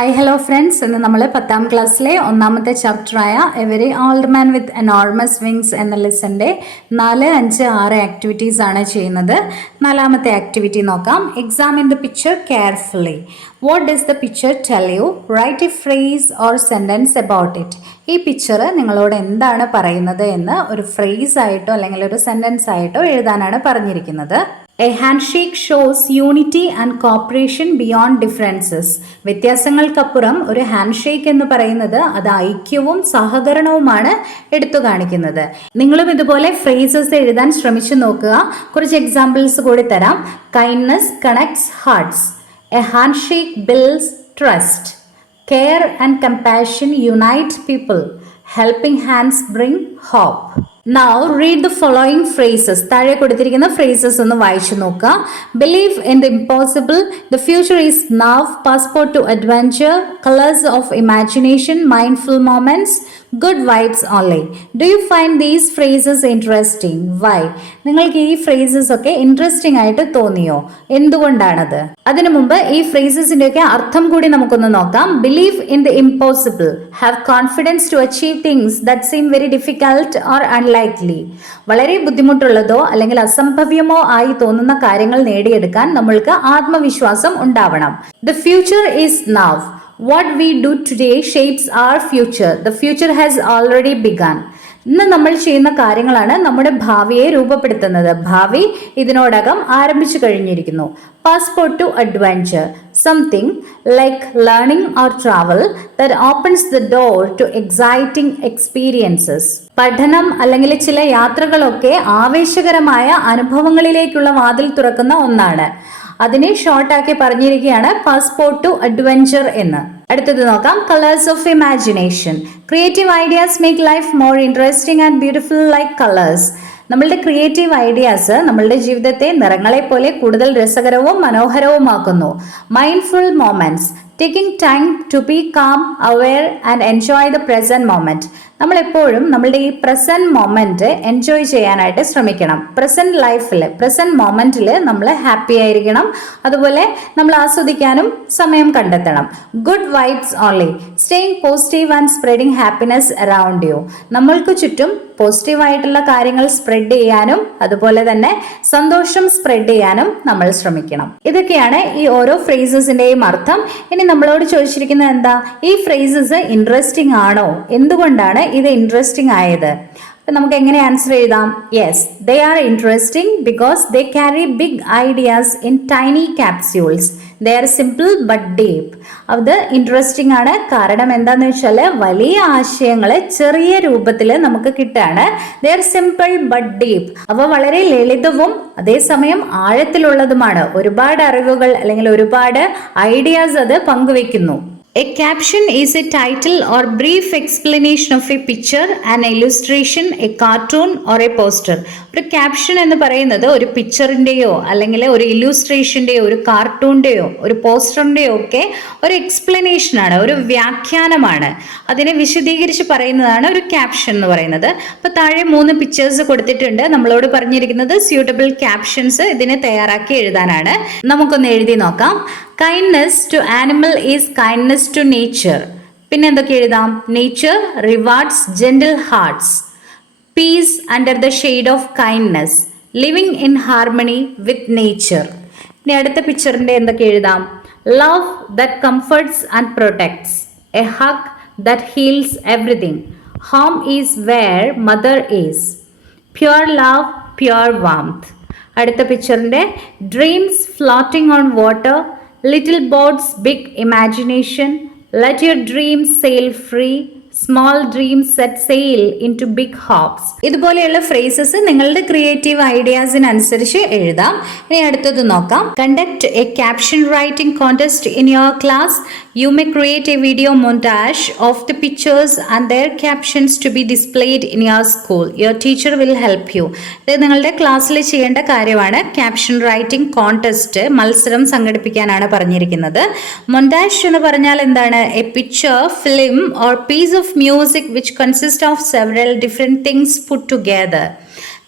Hi hello friends, ഇന്ന് നമ്മൾ 10ാം ക്ലാസ്സിലെ ഒന്നാമത്തെ ചാപ്റ്ററായ a very old man with enormous wings എന്ന ലെസൻ്റെ 4, 5, 6 ആക്ടിവിറ്റീസ് ആണ് ചെയ്യുന്നത്. 4ാമത്തെ ആക്ടിവിറ്റി നോക്കാം. Examine the picture carefully. What does the picture tell you? Write a phrase or sentence about it. ഈ പിക്ചർ നിങ്ങളോട് എന്താണ് പറയുന്നത് എന്ന് ഒരു ഫ്രേസ് ആയിട്ടോ അല്ലെങ്കിൽ ഒരു സെൻറ്റൻസ് ആയിട്ടോ എഴുതാനാണ് പറഞ്ഞിരിക്കുന്നത്. A handshake shows unity and cooperation beyond differences. വ്യത്യാസങ്ങൾക്കപ്പുറം ഒരു ഹാൻഡ്ഷേക്ക് എന്ന് പറയുന്നത് അത് ഐക്യവും സഹകരണവുമാണ് എടുത്തു കാണിക്കുന്നത്. നിങ്ങളും ഇതുപോലെ ഫ്രേസസ് എഴുതാൻ ശ്രമിച്ചു നോക്കുക. കുറച്ച് എക്സാമ്പിൾസ് കൂടി തരാം. Kindness connects hearts. A handshake builds trust. Care and compassion unite people. Helping hands bring hope. Now read the following phrases. താഴെ കൊടുത്തിരിക്കുന്ന phrases ഒന്ന് വായിച്ചു നോക്കുക. Believe in the impossible. The future is now. Passport to adventure. Colors of imagination. Mindful moments. Good vibes only. Do you find these phrases interesting? Why? നിങ്ങൾക്ക് ഈ phrases ഒക്കെ interesting ആയിട്ട് തോന്നിയോ? എന്തുകൊണ്ടാണത്? അതിനു മുമ്പ് ഈ ഫ്രേസസിന്റെ ഒക്കെ അർത്ഥം കൂടി നമുക്കൊന്ന് നോക്കാം. Believe in the impossible. Have confidence to achieve things that seem very difficult or unlikely. വളരെ ബുദ്ധിമുട്ടുള്ളതോ അല്ലെങ്കിൽ അസംഭവ്യമോ ആയി തോന്നുന്ന കാര്യങ്ങൾ നേടിയെടുക്കാൻ നമ്മൾക്ക് ആത്മവിശ്വാസം ഉണ്ടാവണം. The future is now. What we do today shapes our future. The future has already begun. ഇന്ന് നമ്മൾ ചെയ്യുന്ന കാര്യങ്ങളാണ് നമ്മുടെ ഭാവിയെ രൂപപ്പെടുത്തുന്നത്. ഭാവി ഇതിനോടകം ആരംഭിച്ചു കഴിഞ്ഞിരിക്കുന്നു. Passport to adventure. Something like learning or travel that opens the door to exciting experiences. പഠനം അല്ലെങ്കിൽ ചില യാത്രകളൊക്കെ ആവേശകരമായ അനുഭവങ്ങളിലേക്കുള്ള വാതിൽ തുറക്കുന്ന ഒന്നാണ്. അതിനെ ഷോർട്ടാക്കി പറഞ്ഞിരിക്കുകയാണ് പാസ്പോർട്ട് ടു അഡ്വഞ്ചർ എന്ന്. അടുത്തത് നോക്കാം. Colours of imagination. Creative ideas make life more interesting and beautiful like colours. നമ്മളുടെ ക്രിയേറ്റീവ് ഐഡിയാസ് നമ്മളുടെ ജീവിതത്തെ നിറങ്ങളെ പോലെ കൂടുതൽ രസകരവും മനോഹരവുമാക്കുന്നു. Mindful moments. Taking time to be calm, aware and enjoy the present moment. നമ്മൾ എപ്പോഴും നമ്മളുടെ ഈ പ്രസന്റ് മൊമെന്റ് എൻജോയ് ചെയ്യാനായിട്ട് ശ്രമിക്കണം. പ്രസന്റ് ലൈഫിൽ പ്രസന്റ് മൊമെന്റിൽ നമ്മൾ ഹാപ്പി ആയിരിക്കണം. അതുപോലെ നമ്മൾ ആസ്വദിക്കാനും സമയം കണ്ടെത്തണം. Good vibes only. Staying positive and spreading happiness around you. നമ്മൾക്ക് ചുറ്റും പോസിറ്റീവായിട്ടുള്ള കാര്യങ്ങൾ സ്പ്രെഡ് ചെയ്യാനും അതുപോലെ തന്നെ സന്തോഷം സ്പ്രെഡ് ചെയ്യാനും നമ്മൾ ശ്രമിക്കണം. ഇതൊക്കെയാണ് ഈ ഓരോ ഫ്രേസസിന്റെയും അർത്ഥം. ഇനി നമ്മളോട് ചോദിച്ചിരിക്കുന്നത് എന്താ? ഈ ഫ്രേസസ് ഇൻട്രസ്റ്റിംഗ് ആണോ? എന്തുകൊണ്ടാണ് ഇത് ഇൻട്രസ്റ്റിംഗ് ആയത്? നമുക്ക് എങ്ങനെ ആൻസർ എഴുതാം? Yes, they are interesting because they carry big ideas in tiny capsules. They are simple but deep. അത് ഇൻട്രസ്റ്റിംഗ് ആണ്. കാരണം എന്താന്ന് വെച്ചാൽ വലിയ ആശയങ്ങൾ ചെറിയ രൂപത്തിൽ നമുക്ക് കിട്ടാണ്. They are simple but deep. അവ വളരെ ലളിതവും അതേസമയം ആഴത്തിലുള്ളതുമാണ്. ഒരുപാട് അറിവുകൾ അല്ലെങ്കിൽ ഒരുപാട് ഐഡിയാസ് അത് പങ്കുവെക്കുന്നു. A caption is a title or brief explanation of a picture, an illustration, a cartoon or a poster. ഒരു ക്യാപ്ഷൻ എന്ന് പറയുന്നത് ഒരു പിക്ചറിൻ്റെയോ അല്ലെങ്കിൽ ഒരു ഇല്യൂസ്ട്രേഷൻ്റെയോ ഒരു കാർട്ടൂണിൻ്റെയോ ഒരു പോസ്റ്ററിൻ്റെയോ ഒക്കെ ഒരു എക്സ്പ്ലനേഷനാണ്, ഒരു വ്യാഖ്യാനമാണ്. അതിനെ വിശദീകരിച്ച് പറയുന്നതാണ് ഒരു ക്യാപ്ഷൻ എന്ന് പറയുന്നത്. അപ്പോൾ താഴെ 3 പിക്ചേഴ്സ് കൊടുത്തിട്ടുണ്ട്. നമ്മളോട് പറഞ്ഞിരിക്കുന്നത് സ്യൂട്ടബിൾ ക്യാപ്ഷൻസ് ഇതിനെ തയ്യാറാക്കി എഴുതാനാണ്. നമുക്കൊന്ന് എഴുതി നോക്കാം. Kindness to animal is kindness to nature. പിന്നെ എന്തൊക്കെ എഴുതാം? Nature rewards gentle hearts. Peace under the shade of kindness. Living in harmony with nature. ഇനി അടുത്ത പിക്ചറിന്റെ എന്തൊക്കെ എഴുതാം? Love that comforts and protects. A hug that heals everything. Home is where mother is. Pure love, pure warmth. അടുത്ത പിക്ചറിന്റെ dreams floating on water. Little boats, big imagination. Let your dreams sail free. Small dreams set sail into big hopes. ഇതുപോലെയുള്ള phrases നിങ്ങളുടെ creative ഐഡിയാസിനനുസരിച്ച് എഴുതാം. ഇനി അടുത്തത് നോക്കാം. Conduct A caption writing contest in your class. You may create a video montage of the pictures and their captions to be displayed in your school. Your teacher will help you. ഇത് നിങ്ങളുടെ ക്ലാസ്സിൽ ചെയ്യേണ്ട കാര്യമാണ്. Caption writing contest മത്സരം സംഘടിപ്പിക്കാനാണ് പറഞ്ഞിരിക്കുന്നത്. Montage എന്ന് പറഞ്ഞാൽ എന്താണ്? A picture, film or piece of music which consists of several different things put together.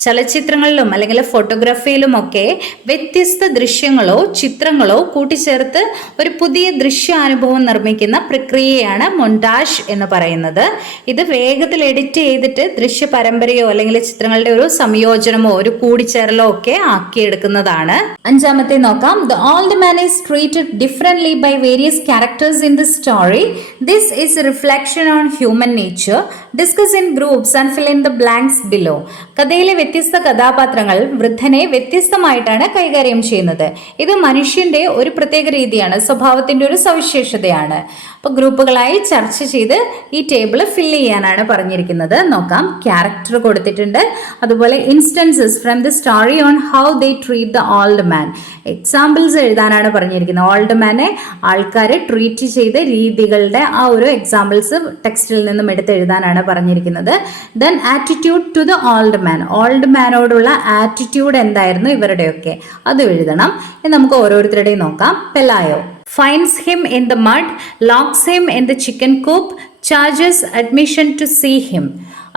ചലച്ചിത്രങ്ങളിലും അല്ലെങ്കിൽ ഫോട്ടോഗ്രാഫിയിലും ഒക്കെ വ്യത്യസ്ത ദൃശ്യങ്ങളോ ചിത്രങ്ങളോ കൂട്ടിച്ചേർത്ത് ഒരു പുതിയ ദൃശ്യാനുഭവം നിർമ്മിക്കുന്ന പ്രക്രിയയാണ് മൊണ്ടാഷ് എന്ന് പറയുന്നത്. ഇത് വേഗത്തിൽ എഡിറ്റ് ചെയ്തിട്ട് ദൃശ്യ പരമ്പരയോ അല്ലെങ്കിൽ ചിത്രങ്ങളുടെ ഒരു സംയോജനമോ ഒരു കൂടിച്ചേരലോ ഒക്കെ ആക്കിയെടുക്കുന്നതാണ്. അഞ്ചാമത്തെ നോക്കാം. The old man is treated differently by various characters in the story. This is a reflection on human nature. Discuss in groups and fill in the blanks below. കഥയിലെ വ്യത്യസ്ത കഥാപാത്രങ്ങൾ വൃദ്ധനെ വ്യത്യസ്തമായിട്ടാണ് കൈകാര്യം ചെയ്യുന്നത്. ഇത് മനുഷ്യന്റെ ഒരു പ്രത്യേക രീതിയാണ്, സ്വഭാവത്തിന്റെ ഒരു സവിശേഷതയാണ്. അപ്പൊ ഗ്രൂപ്പുകളായി ചർച്ച ചെയ്ത് ഈ ടേബിൾ ഫില്ല് ചെയ്യാനാണ് പറഞ്ഞിരിക്കുന്നത്. നോക്കാം. ക്യാരക്ടർ കൊടുത്തിട്ടുണ്ട്, അതുപോലെ instances from the story on how they treat the old man. Examples എഴുതാനാണ് പറഞ്ഞിരിക്കുന്നത്. ഓൾഡ് മാനെ ആൾക്കാരെ ട്രീറ്റ് ചെയ്ത രീതികളുടെ ആ ഒരു എക്സാമ്പിൾസ് ടെക്സ്റ്റിൽ നിന്നും എടുത്ത് എഴുതാനാണ് പറഞ്ഞിരിക്കുന്നത്. Then attitude to the old man. Old മാനോടുള്ള ആറ്റിറ്റ്യൂഡ് എന്തായിരുന്നു ഇവരുടെയൊക്കെ, അത് എഴുതണം. നമുക്ക് ഓരോരുത്തരുടെയും നോക്കാം. പെലായോ finds him in the mud, locks him in the chicken coop, charges admission to see him.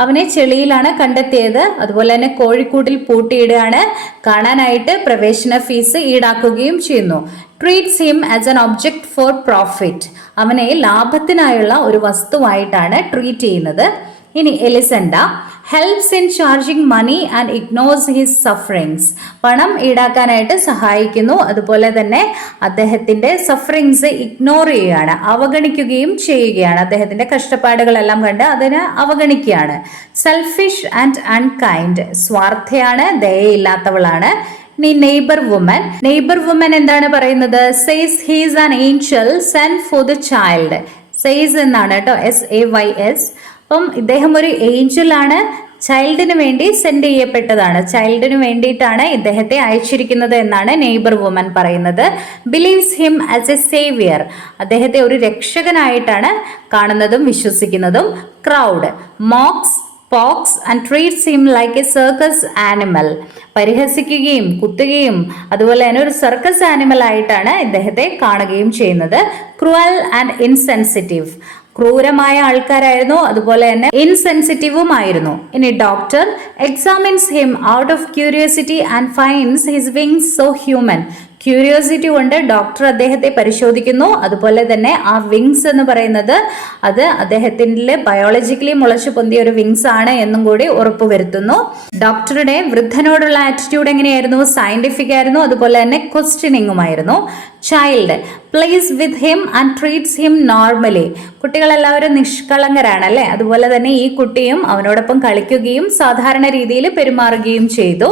അവനെ ചെളിയിലാണ് കണ്ടെത്തിയത്, അതുപോലെ തന്നെ കോഴിക്കൂട്ടിൽ പൂട്ടിയിടുകയാണ്, കാണാനായിട്ട് പ്രവേശന ഫീസ് ഈടാക്കുകയും ചെയ്യുന്നു. Treats him as an object for profit. അവനെ ലാഭത്തിനായുള്ള ഒരു വസ്തുവായിട്ടാണ് ട്രീറ്റ് ചെയ്യുന്നത്. ഇനി എലിസണ്ട helps in charging money and ignores his sufferings. പണം ഈടാക്കാനായിട്ട് സഹായിക്കുന്നു, അതുപോലെ തന്നെ അദ്ദേഹത്തിന്റെ സഫറിങ്സ് ഇഗ്നോർ ചെയ്യുകയാണ്, അവഗണിക്കുകയും ചെയ്യുകയാണ്. അദ്ദേഹത്തിന്റെ കഷ്ടപ്പാടുകളെല്ലാം കണ്ട് അതിനെ അവഗണിക്കുകയാണ്. Selfish and unkind. സ്വാർത്ഥയാണ്, ദയയില്ലാത്തവളാണ്. ഇനി നെയ്ബർ വുമൻ എന്താണ് പറയുന്നത്? Says he's an angel send for the child. Says എന്നാണ് കേട്ടോ, SAYS. അപ്പം ഇദ്ദേഹം ഒരു ഏഞ്ചൽ ആണ്, ചൈൽഡിന് വേണ്ടി സെൻഡ് ചെയ്യപ്പെട്ടതാണ്, ചൈൽഡിന് വേണ്ടിയിട്ടാണ് ഇദ്ദേഹത്തെ അയച്ചിരിക്കുന്നത് എന്നാണ് നെയ്ബർ വുമൻ പറയുന്നത്. Believes him as a saviour. അദ്ദേഹത്തെ ഒരു രക്ഷകനായിട്ടാണ് കാണുന്നതും വിശ്വസിക്കുന്നതും. Crowd mocks pokes and treats him like a circus animal. പരിഹസിക്കുകയും കുത്തുകയും അതുപോലെ തന്നെ ഒരു സർക്കസ് ആനിമൽ ആയിട്ടാണ് ഇദ്ദേഹത്തെ കാണുകയും ചെയ്യുന്നത്. Cruel and insensitive. ക്രൂരമായ ആൾക്കാരായിരുന്നു, അതുപോലെ തന്നെ ഇൻസെൻസിറ്റീവും ആയിരുന്നു. ഇനി doctor examines him out of curiosity and finds his wings so human. Curiosity കൊണ്ട് ഡോക്ടർ അദ്ദേഹത്തെ പരിശോധിക്കുന്നു, അതുപോലെ തന്നെ ആ വിങ്സ് എന്ന് പറയുന്നത് അത് അദ്ദേഹത്തിന്റെ ബയോളജിക്കലി മുളച്ചു പൊന്തിയ ഒരു വിങ്സ് ആണ് എന്നും കൂടി ഉറപ്പുവരുത്തുന്നു. ഡോക്ടറുടെ വൃദ്ധനോടുള്ള ആറ്റിറ്റ്യൂഡ് എങ്ങനെയായിരുന്നു? സയന്റിഫിക് ആയിരുന്നു, അതുപോലെ തന്നെ ക്വസ്റ്റ്യനിങ്ങുമായിരുന്നു. Child plays with him and treats him normally. കുട്ടികളെല്ലാവരും നിഷ്കളങ്കരാണ് അല്ലെ, അതുപോലെ തന്നെ ഈ കുട്ടിയും അവനോടൊപ്പം കളിക്കുകയും സാധാരണ രീതിയിൽ പെരുമാറുകയും ചെയ്തു.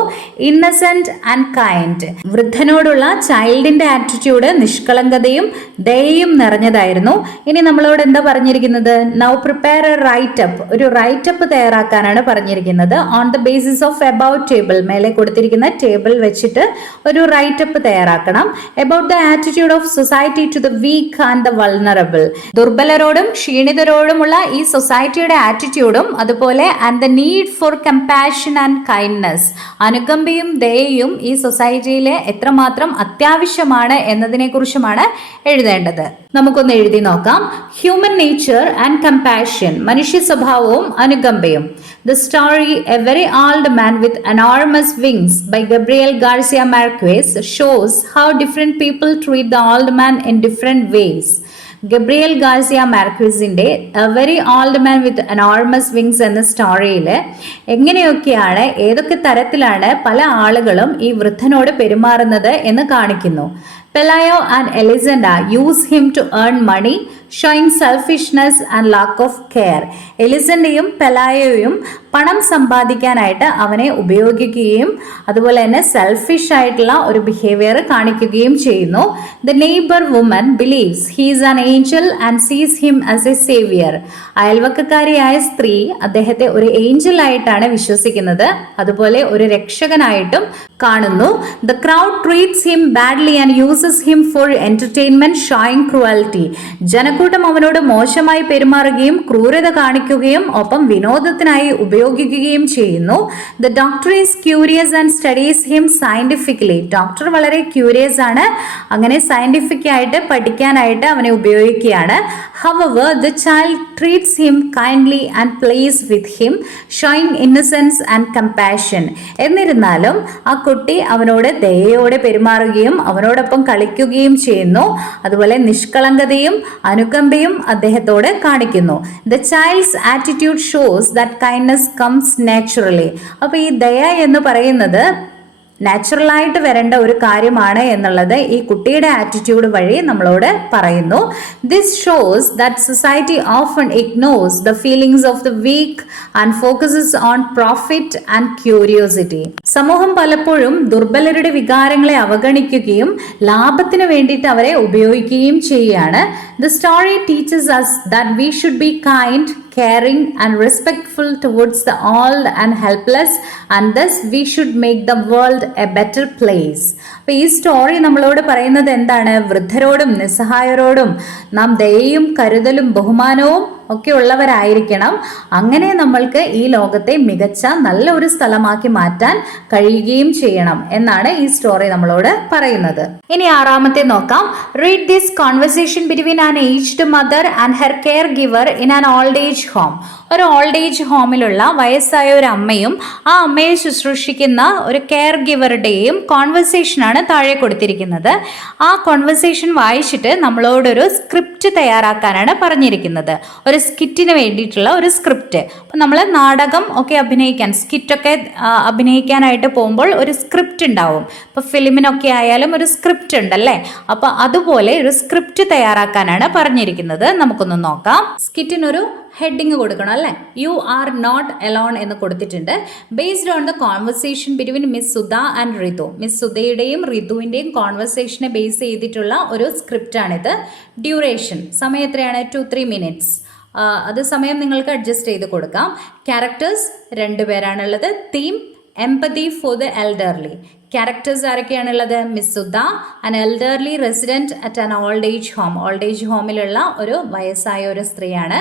Innocent and kind. വൃദ്ധനോടുള്ള ചൈൽഡിന്റെ ആറ്റിറ്റ്യൂഡ് നിഷ്കളങ്കതയും ദയയും നിറഞ്ഞതായിരുന്നു. ഇനി നമ്മളോട് എന്താ പറഞ്ഞിരിക്കുന്നത്? Now prepare a write up. ഒരു റൈറ്റപ്പ് തയ്യാറാക്കാനാണ് പറഞ്ഞിരിക്കുന്നത്. On the basis of about table, മേലെ കൊടുത്തിരിക്കുന്ന ടേബിൾ വെച്ചിട്ട് ഒരു റൈറ്റപ്പ് തയ്യാറാക്കണം. About the attitude of society to the weak and the vulnerable. ദുർബലരോടും ക്ഷീണിതരോടുമുള്ള ഈ സൊസൈറ്റിയുടെ ആറ്റിറ്റ്യൂഡും അതുപോലെ and the need for compassion and kindness. അനുകമ്പയും ദയയും ഈ സൊസൈറ്റിയിലെ എത്രമാത്രം അത്യാവശ്യമാണ് എന്നതിനെ കുറിച്ചുമാണ് എഴുതേണ്ടത്. നമുക്കൊന്ന് എഴുതി നോക്കാം. Human nature and compassion. മനുഷ്യ സ്വഭാവവും അനുകമ്പയും. The story A Very Old Man with Enormous Wings by Gabriel Garcia Marquez shows how different people treat the old man in different ways. Gabriel Garcia മാർക്വേസിന്റെ a very old man with enormous wings എന്ന സ്റ്റോറിയിൽ എങ്ങനെയൊക്കെയാണ്, ഏതൊക്കെ തരത്തിലാണ് പല ആളുകളും ഈ വൃദ്ധനോട് പെരുമാറുന്നത് എന്ന് കാണിക്കുന്നു. Pelayo and Elisenda use him to earn money, showing selfishness and lack of care. എലിസണ്ടയും പെലായോയും പണം സമ്പാദിക്കാനായിട്ട് അവനെ ഉപയോഗിക്കുകയും അതുപോലെ തന്നെ സെൽഫിഷ് ആയിട്ടുള്ള ഒരു ബിഹേവിയർ കാണിക്കുകയും ചെയ്യുന്നു. The neighbour woman believes he's an angel and sees him as a saviour. അയൽവക്കക്കാരിയായ സ്ത്രീ അദ്ദേഹത്തെ ഒരു ഏഞ്ചൽ ആയിട്ടാണ് വിശ്വസിക്കുന്നത്, അതുപോലെ ഒരു രക്ഷകനായിട്ടും കാണുന്നു. The crowd treats him badly and uses him for entertainment, showing cruelty. ജനക്കൂട്ടം അവനോട് മോശമായി പെരുമാറുകയും ക്രൂരത കാണിക്കുകയും ഒപ്പം വിനോദത്തിനായി ഉപയോഗിക്കുകയും ചെയ്യുന്നു. The doctor is curious and studies him scientifically. Doctor വളരെ ക്യൂരിയസ് ആണ്, അങ്ങനെ സയന്റിഫിക് ആയിട്ട് പഠിക്കാനായിട്ട് അവനെ ഉപയോഗിക്കുകയാണ്. However, the child treats him kindly and plays with him, showing innocence and compassion. എന്നിരുന്നാലും ആ കുട്ടി അവനോട് ദയയോടെ പെരുമാറുകയും അവനോടൊപ്പം കളിക്കുകയും ചെയ്യുന്നു. അതുപോലെ നിഷ്കളങ്കതയും അനുകമ്പയും അദ്ദേഹത്തോട് കാണിക്കുന്നു. The child's attitude shows that kindness comes naturally. അപ്പോൾ ഈ ദയ എന്ന് പറയുന്നത് നാച്ചുറലായിട്ട് വരേണ്ട ഒരു കാര്യമാണ് എന്നുള്ളത് ഈ കുട്ടിയുടെ ആറ്റിറ്റ്യൂഡ് വഴി നമ്മളോട് പറയുന്നു. This shows that society often ignores the feelings of the weak and focuses on profit and curiosity. സമൂഹം പലപ്പോഴും ദുർബലരുടെ വികാരങ്ങളെ അവഗണിക്കുകയും ലാഭത്തിന് വേണ്ടിയിട്ട് അവരെ ഉപയോഗിക്കുകയും ചെയ്യുകയാണ്. The story teaches us that we should be kind, caring and respectful towards the old and helpless, and thus we should make the world a better place. അപ്പോൾ ഈ സ്റ്റോറി നമ്മളോട് പറയുന്നത് എന്താണ്? വൃദ്ധരോടും നിസ്സഹായരോടും നാം ദയയും കരുതലും ബഹുമാനവും ഒക്കെ ഉള്ളവരായിരിക്കണം. അങ്ങനെ നമ്മൾക്ക് ഈ ലോകത്തെ മികച്ച നല്ല ഒരു സ്ഥലമാക്കി മാറ്റാൻ കഴിയുകയും ചെയ്യണം എന്നാണ് ഈ സ്റ്റോറി നമ്മളോട് പറയുന്നത്. ഇനി ആറാമത്തെ നോക്കാം. Read this conversation between an aged mother and her care giver in an old age home. ഒരു ഓൾഡ് ഏജ് ഹോമിലുള്ള വയസ്സായ ഒരു അമ്മയും ആ അമ്മയെ ശുശ്രൂഷിക്കുന്ന ഒരു കെയർ ഗിവറുടെയും കോൺവെർസേഷനാണ് താഴെ കൊടുത്തിരിക്കുന്നത്. ആ കോൺവെർസേഷൻ വായിച്ചിട്ട് നമ്മളോടൊരു സ്ക്രിപ്റ്റ് തയ്യാറാക്കാനാണ് പറഞ്ഞിരിക്കുന്നത്. ഒരു സ്കിറ്റിന് വേണ്ടിയിട്ടുള്ള ഒരു സ്ക്രിപ്റ്റ്. അപ്പം നമ്മൾ നാടകം ഒക്കെ അഭിനയിക്കാൻ, സ്കിറ്റൊക്കെ അഭിനയിക്കാനായിട്ട് പോകുമ്പോൾ ഒരു സ്ക്രിപ്റ്റ് ഉണ്ടാവും. ഇപ്പോൾ ഫിലിമിനൊക്കെ ആയാലും ഒരു സ്ക്രിപ്റ്റ് ഉണ്ടല്ലേ. അപ്പോൾ അതുപോലെ ഒരു സ്ക്രിപ്റ്റ് തയ്യാറാക്കാനാണ് പറഞ്ഞിരിക്കുന്നത്. നമുക്കൊന്ന് നോക്കാം. സ്കിറ്റിനൊരു ഹെഡിങ് കൊടുക്കണം അല്ലേ. യു ആർ നോട്ട് അലോൺ എന്ന് കൊടുത്തിട്ടുണ്ട്. Based on the conversation between Miss Sudha and Ritu. Miss സുധയുടെയും റിതുവിൻ്റെയും കോൺവെർസേഷനെ ബേസ് ചെയ്തിട്ടുള്ള ഒരു സ്ക്രിപ്റ്റാണിത്. ഡ്യൂറേഷൻ സമയം എത്രയാണ്? 2-3 minutes. അത് സമയം നിങ്ങൾക്ക് അഡ്ജസ്റ്റ് ചെയ്ത് കൊടുക്കാം. ക്യാരക്ടേഴ്സ് 2 പേരാണുള്ളത്. Theme empathy for the elderly. Characters ആരൊക്കെയാണുള്ളത്? Miss Sudha, an elderly resident at an old age home. Old age ഹോമിലുള്ള ഒരു വയസ്സായ ഒരു സ്ത്രീയാണ്.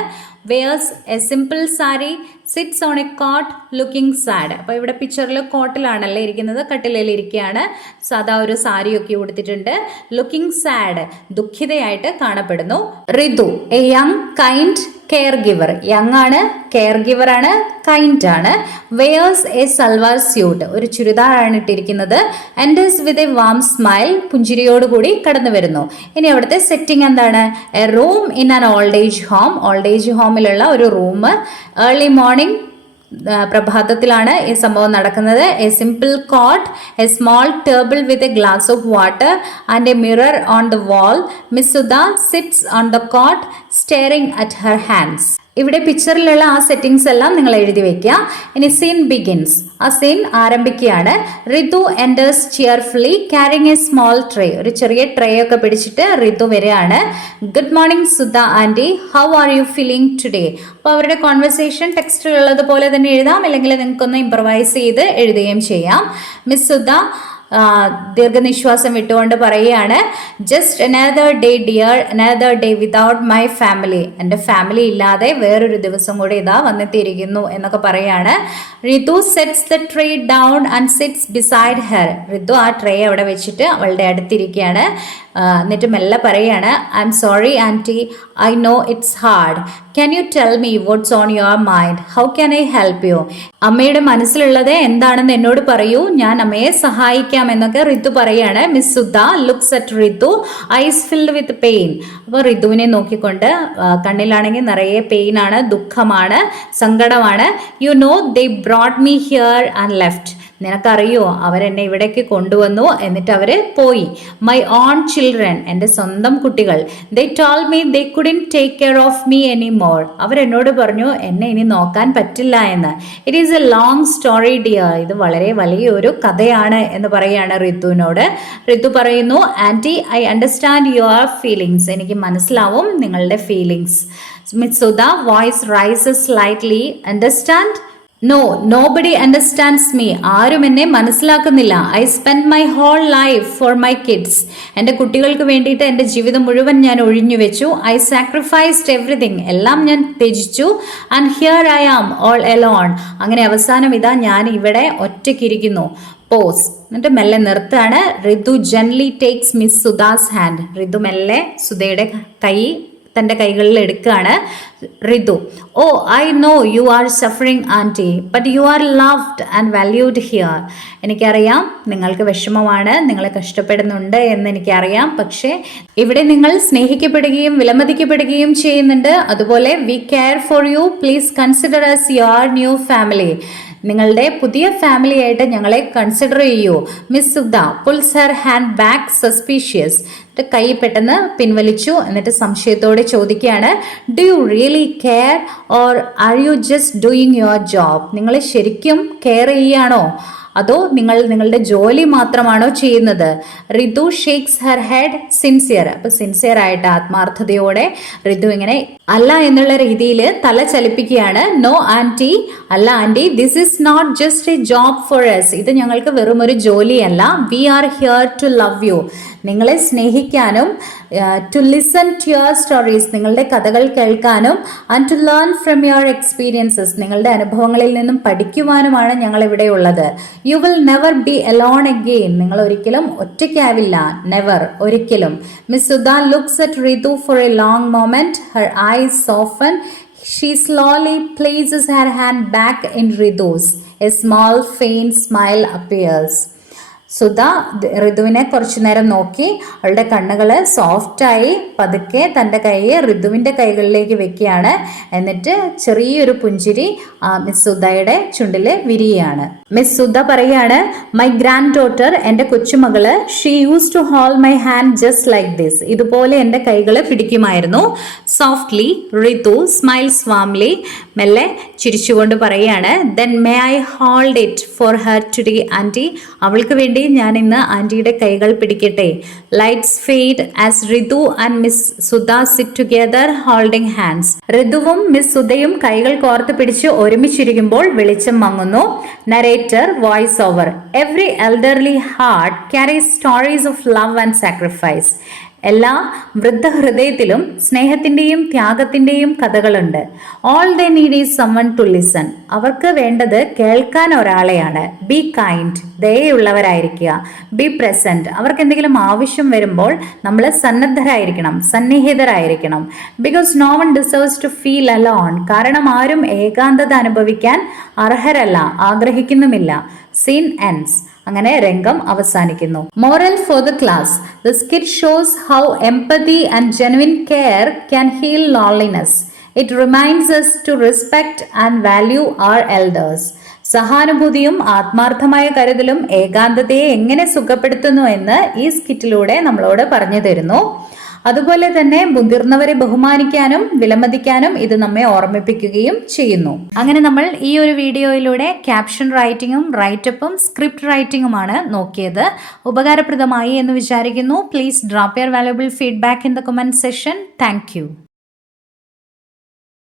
Wears a simple sari, sits on a cot looking sad. അപ്പോൾ ഇവിടെ പിക്ചറിൽ കോട്ടിലാണല്ലേ ഇരിക്കുന്നത്, കട്ടിലയിൽ ഇരിക്കുകയാണ്. സാധാ ഒരു സാരിയൊക്കെ ഉടുത്തിട്ടുണ്ട്. ലുക്കിംഗ് സാഡ്, ദുഃഖിതയായിട്ട് കാണപ്പെടുന്നു. Ritu a young kind care giver. Young ആണ്, കെയർ ഗിവർ ആണ്, കൈൻഡ് ആണ്. വെയേഴ്സ് എ സൽവാർ സ്യൂട്ട്, ഒരു ചുരിദാറാണ് ഇട്ടിരിക്കുന്നത്. Enters with a warm smile, പുഞ്ചിരിയോടുകൂടി കടന്നു വരുന്നു. ഇനി അവിടുത്തെ സെറ്റിംഗ് എന്താണ്? A room in an old age home. Old age ഹോമിലുള്ള ഒരു റൂം. ഏർലി മോർണിംഗ്, പ്രഭാതത്തിലാണ് ഈ സംഭവം നടക്കുന്നത്. A simple cot, a small table with a glass of water and a mirror on the wall. Miss Sudha sits on the cot staring at her hands. ഇവിടെ പിക്ചറിലുള്ള ആ സെറ്റിംഗ്സ് എല്ലാം നിങ്ങൾ എഴുതി വെക്കുക. ഇനി സീൻ ബിഗിൻസ്. ആ സീൻ ആരംഭിക്കുകയാണ്. Ritu enters cheerfully carrying a small tray. ഒരു ചെറിയ ട്രേ ഒക്കെ പിടിച്ചിട്ട് റിതു വരികയാണ്. Good morning Sudha aunty, how are you feeling today? അപ്പോൾ അവരുടെ കോൺവെർസേഷൻ ടെക്സ്റ്റിലുള്ളത് പോലെ തന്നെ എഴുതാം, അല്ലെങ്കിൽ നിങ്ങൾക്കൊന്ന് ഇംപ്രവൈസ് ചെയ്ത് എഴുതുകയും ചെയ്യാം. മിസ് സുധ ദീർഘനിശ്വാസം വിട്ടുകൊണ്ട് പറയുകയാണ്. Just another day dear, another day without my family. എൻ്റെ ഫാമിലി ഇല്ലാതെ വേറൊരു ദിവസം കൂടി ഇതാ വന്നെത്തിയിരിക്കുന്നു എന്നൊക്കെ പറയാണ്. Ritu sets the tray down and sits beside her. Ritu ആ ട്രേ അവിടെ വെച്ചിട്ട് അവളുടെ അടുത്തിരിക്കുകയാണ്. എന്നിട്ട് മെല്ലെ പറയാണ്, I am sorry aunty, I know it's hard. Can you tell me what's on your mind? How can I help you? അമ്മയുടെ മനസ്സിലുള്ളത് എന്താണെന്ന് എന്നോട് പറയൂ, ഞാൻ അമ്മയെ സഹായിക്കാം എന്നൊക്കെ റിതു പറയാണ്. Miss Sudha looks at Ritu, eyes filled with pain. അപ്പോൾ റിതുവിനെ നോക്കിക്കൊണ്ട്, കണ്ണിലാണെങ്കിൽ നിറയെ പെയിൻ ആണ്, ദുഃഖമാണ്, സങ്കടമാണ്. You know they brought me here and left. നിനക്കറിയോ, അവരെന്നെ ഇവിടേക്ക് കൊണ്ടുവന്നു, എന്നിട്ട് അവർ പോയി. മൈ ഓൺ ചിൽഡ്രൻ, എൻ്റെ സ്വന്തം കുട്ടികൾ. They told me they couldn't take care of me any more. അവരെന്നോട് പറഞ്ഞു എന്നെ ഇനി നോക്കാൻ പറ്റില്ല എന്ന്. It is a long story dear. ഇത് വളരെ വലിയൊരു കഥയാണ് എന്ന് പറയാണ് റിതുവിനോട്. റിതു പറയുന്നു, aunty I understand your feelings. എനിക്ക് മനസ്സിലാവും നിങ്ങളുടെ feelings. Miss Sudha voice rises slightly. Understand? No, nobody understands me. ആരും എന്നെ മനസ്സിലാക്കുന്നില്ല. I spend my whole life for my kids. എൻ്റെ കുട്ടികൾക്ക് വേണ്ടിയിട്ട് എൻ്റെ ജീവിതം മുഴുവൻ ഞാൻ ഒഴിഞ്ഞു വെച്ചു. I sacrificed everything. എല്ലാം ഞാൻ ത്യജിച്ചു. And here I am all alone. അങ്ങനെ അവസാനം ഇതാ ഞാൻ ഇവിടെ ഒറ്റയ്ക്കിരിക്കുന്നു. പോസ്. എന്നിട്ട് മെല്ലെ നിർത്താണ്. Ritu gently takes Miss Sudha's hand. Ritu മെല്ലെ സുധയുടെ കൈ തൻ്റെ കൈകളിൽ എടുക്കുകയാണ്. Ritu, oh I know you are suffering aunty, but you are loved and valued here. എനിക്കറിയാം നിങ്ങൾക്ക് വിഷമമാണ്, നിങ്ങൾ കഷ്ടപ്പെടുന്നുണ്ട് എന്ന് എനിക്കറിയാം, പക്ഷേ ഇവിടെ നിങ്ങൾ സ്നേഹിക്കപ്പെടുകയും വിലമതിക്കപ്പെടുകയും ചെയ്യുന്നുണ്ട്. അതുപോലെ we care for you, please consider us your new family. നിങ്ങളുടെ പുതിയ ഫാമിലി ആയിട്ട് ഞങ്ങളെ കൺസിഡർ ചെയ്യൂ. Miss Sudha pulls her hand back suspicious. കൈ പെട്ടെന്ന് പിൻവലിച്ചു. എന്നിട്ട് സംശയത്തോടെ ചോദിക്കുകയാണ്, do you really care or are you just doing your job? നിങ്ങൾ ശരിക്കും കെയർ ചെയ്യുകയാണോ അതോ നിങ്ങൾ നിങ്ങളുടെ ജോലി മാത്രമാണോ ചെയ്യുന്നത്? Ritu shakes her head sincere. അപ്പൊ സിൻസിയർ ആയിട്ട് ആത്മാർത്ഥതയോടെ റിതു ഇങ്ങനെ അല്ല എന്നുള്ള രീതിയിൽ തല ചലിപ്പിക്കുകയാണ്. നോ ആൻറ്റി, അല്ല aunty, this is not just a job for us. ഇത് ഞങ്ങൾക്ക് വെറും ഒരു ജോലിയല്ല. We are here to love you. നിങ്ങളെ സ്നേഹിക്കാനും, to listen to your stories, നിങ്ങളുടെ കഥകൾ കേൾക്കാനും, and to learn from your experiences, നിങ്ങളുടെ അനുഭവങ്ങളിൽ നിന്നും പഠിക്കുവാനുമാണ് ഞങ്ങൾ ഇവിടെ ഉള്ളത്. You will never B alone again. നിങ്ങൾ ഒരിക്കലും ഒറ്റയ്ക്കാവില്ല. നെവർ, ഒരിക്കലും. Miss Sudha looks at Ritu for a long moment. Her eyes soften. She slowly places her hand back in Ridu's. A small faint smile appears. Sudha ഋതുവിനെ കുറച്ചു നേരം നോക്കി. അവളുടെ കണ്ണുകൾ സോഫ്റ്റായി പതുക്കെ തൻ്റെ കൈ ഋതുവിൻ്റെ കൈകളിലേക്ക് വെക്കുകയാണ്. എന്നിട്ട് ചെറിയൊരു പുഞ്ചിരി മിസ് സുധയുടെ ചുണ്ടിൽ വിരിയാണ്. മിസ് സുധ പറയാണ്, മൈ ഗ്രാൻഡ് ഡോട്ടർ, എൻ്റെ കൊച്ചുമകള്, she use to hold my hand just like this. ഇതുപോലെ എൻ്റെ കൈകൾ പിടിക്കുമായിരുന്നു. Softly Ritu smiles warmly. മെല്ലെ ചിരിച്ചുകൊണ്ട് പറയാണ്, then may I hold it for her today aunty. അവൾക്ക് വേണ്ടി ഞാൻ ഇന്ന് ആന്റിയുടെ കൈകൾ പിടിക്കട്ടെ. Lights fade as Ritu and Miss Sudha sit together holding hands. ഋതുവും മിസ് സുധയും കൈകൾ കോർത്ത് പിടിച്ച് ഒരുമിച്ചിരിക്കുമ്പോൾ വെളിച്ചം മങ്ങുന്നു. Narrator voice over. Every elderly heart carries stories of love and sacrifice. എല്ലാ വൃദ്ധഹൃദയത്തിലും സ്നേഹത്തിൻ്റെയും ത്യാഗത്തിൻ്റെയും കഥകളുണ്ട്. All they need is someone to listen. അവർക്ക് വേണ്ടത് കേൾക്കാൻ ഒരാളെയാണ്. ബി കൈൻഡ്, ദയയുള്ളവരായിരിക്കുക. ബി പ്രസന്റ്, അവർക്ക് എന്തെങ്കിലും ആവശ്യം വരുമ്പോൾ നമ്മൾ സന്നദ്ധരായിരിക്കണം, സന്നിഹിതരായിരിക്കണം. Because no one deserves to feel alone. കാരണം ആരും ഏകാന്തത അനുഭവിക്കാൻ അർഹരല്ല, ആഗ്രഹിക്കുന്നുമില്ല. Scene ends. അങ്ങനെ രംഗം അവസാനിക്കുന്നു. Moral for the class. The skit shows how empathy and genuine care can heal loneliness. It reminds us to respect and value our elders. സഹാനുഭൂതിയും ആത്മാർത്ഥമായ കരുതലും ഏകാന്തതയെ എങ്ങനെ സുഖപ്പെടുത്തുന്നു എന്ന് ഈ സ്കിറ്റിലൂടെ നമ്മളോട് പറഞ്ഞു തരുന്നു. അതുപോലെ തന്നെ മുതിർന്നവരെ ബഹുമാനിക്കാനും വിലമതിക്കാനും ഇത് നമ്മെ ഓർമ്മിപ്പിക്കുകയും ചെയ്യുന്നു. അങ്ങനെ നമ്മൾ ഈ ഒരു വീഡിയോയിലൂടെ ക്യാപ്ഷൻ റൈറ്റിംഗും റൈറ്റപ്പും സ്ക്രിപ്റ്റ് റൈറ്റിംഗുമാണ് നോക്കിയത്. ഉപകാരപ്രദമായി എന്ന് വിചാരിക്കുന്നു. Please drop your valuable feedback in the comment section. Thank you.